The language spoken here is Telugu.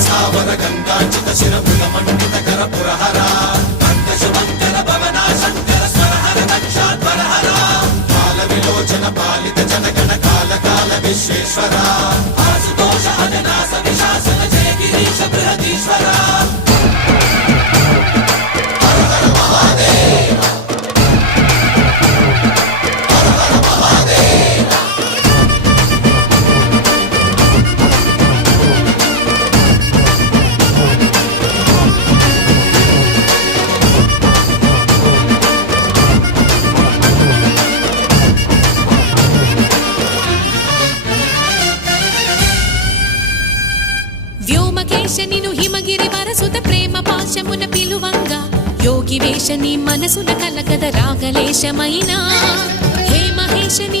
స్థావర గంగాచిత శిరముల మండిత కర పురహర పంకజమంగళ భవనా శంకర స్వరహర దక్షాధ్వరహర కాల విలోచన పాలిత జనగణ కాల కాల విశ్వేశ్వర ఆశుతోష అజనాస విశాసన జయ గిరీశ బృహదీశ్వర వ్యోమకేశనిను హిమగిరి వరసుత ప్రేమ పాశమున పిలువంగా యోగి వేషని మనసున కలగద రాగలేశమైనా హే మహేశని